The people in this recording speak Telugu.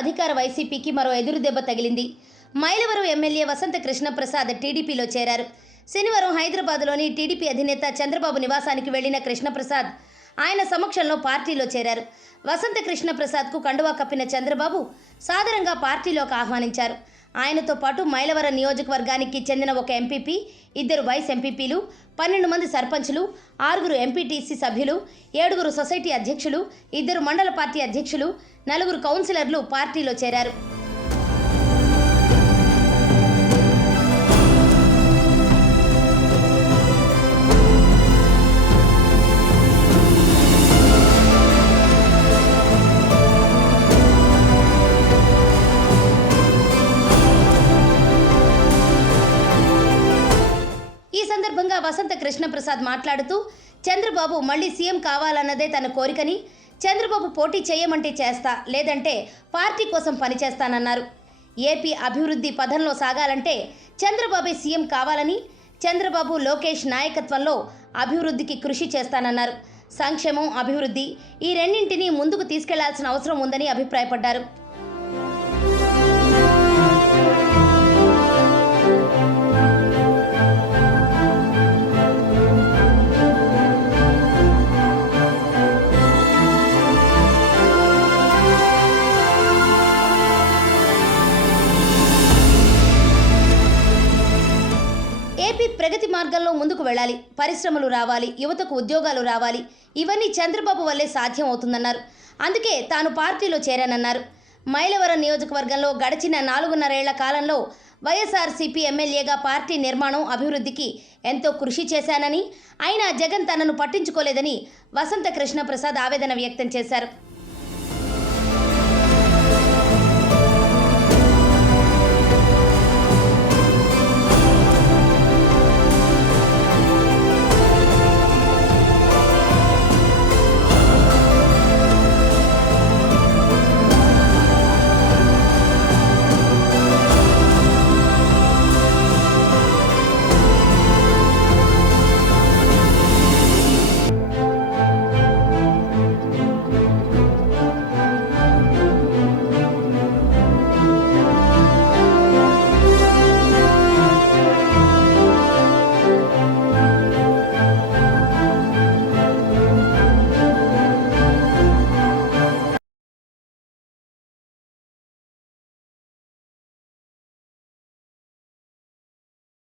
అధికార వైసీపీకి మరో ఎదురు దెబ్బ తగిలింది. మైలవరం ఎమ్మెల్యే వసంత కృష్ణప్రసాద్ టీడీపీలో చేరారు. శనివారం హైదరాబాద్లోని టీడీపీ అధినేత చంద్రబాబు నివాసానికి వెళ్లిన కృష్ణప్రసాద్ ఆయన సమక్షంలో పార్టీలో చేరారు. వసంత కృష్ణప్రసాద్కు కండువా కప్పిన చంద్రబాబు సాదరంగా పార్టీలోకి ఆహ్వానించారు. ఆయనతో పాటు మైలవరం నియోజకవర్గానికి చెందిన ఒక ఎంపీపీ, 2 వైస్ ఎంపీపీలు, 12 మంది సర్పంచులు, 6 ఎంపీటీసీ సభ్యులు, 7 సొసైటీ అధ్యక్షులు, 2 మండల పార్టీ అధ్యక్షులు, 4 కౌన్సిలర్లు పార్టీలో చేరారు. ఈ సందర్భంగా వసంత కృష్ణప్రసాద్ మాట్లాడుతూ, చంద్రబాబు మళ్లీ సీఎం కావాలన్నదే తన కోరికని, చంద్రబాబు పోటీ చేయమంటే చేస్తా, లేదంటే పార్టీ కోసం పనిచేస్తానన్నారు. ఏపీ అభివృద్ధి పథంలో సాగాలంటే చంద్రబాబే సీఎం కావాలని, చంద్రబాబు లోకేష్ నాయకత్వంలో అభివృద్ధికి కృషి చేస్తానన్నారు. సంక్షేమం, అభివృద్ధి ఈ రెండింటినీ ముందుకు తీసుకెళ్లాల్సిన అవసరం ఉందని అభిప్రాయపడ్డారు. ఏపీ ప్రగతి మార్గంలో ముందుకు వెళ్ళాలి, పరిశ్రమలు రావాలి, యువతకు ఉద్యోగాలు రావాలి, ఇవన్నీ చంద్రబాబు వల్లే సాధ్యం అవుతుందన్నారు. అందుకే తాను పార్టీలో చేరానన్నారు. మైలవరం నియోజకవర్గంలో గడిచిన 4.5 ఏళ్ల కాలంలో వైఎస్ఆర్సీపీ ఎమ్మెల్యేగా పార్టీ నిర్మాణం, అభివృద్ధికి ఎంతో కృషి చేశానని, అయినా జగన్ తనను పట్టించుకోలేదని వసంత కృష్ణప్రసాద్ ఆవేదన వ్యక్తం చేశారు.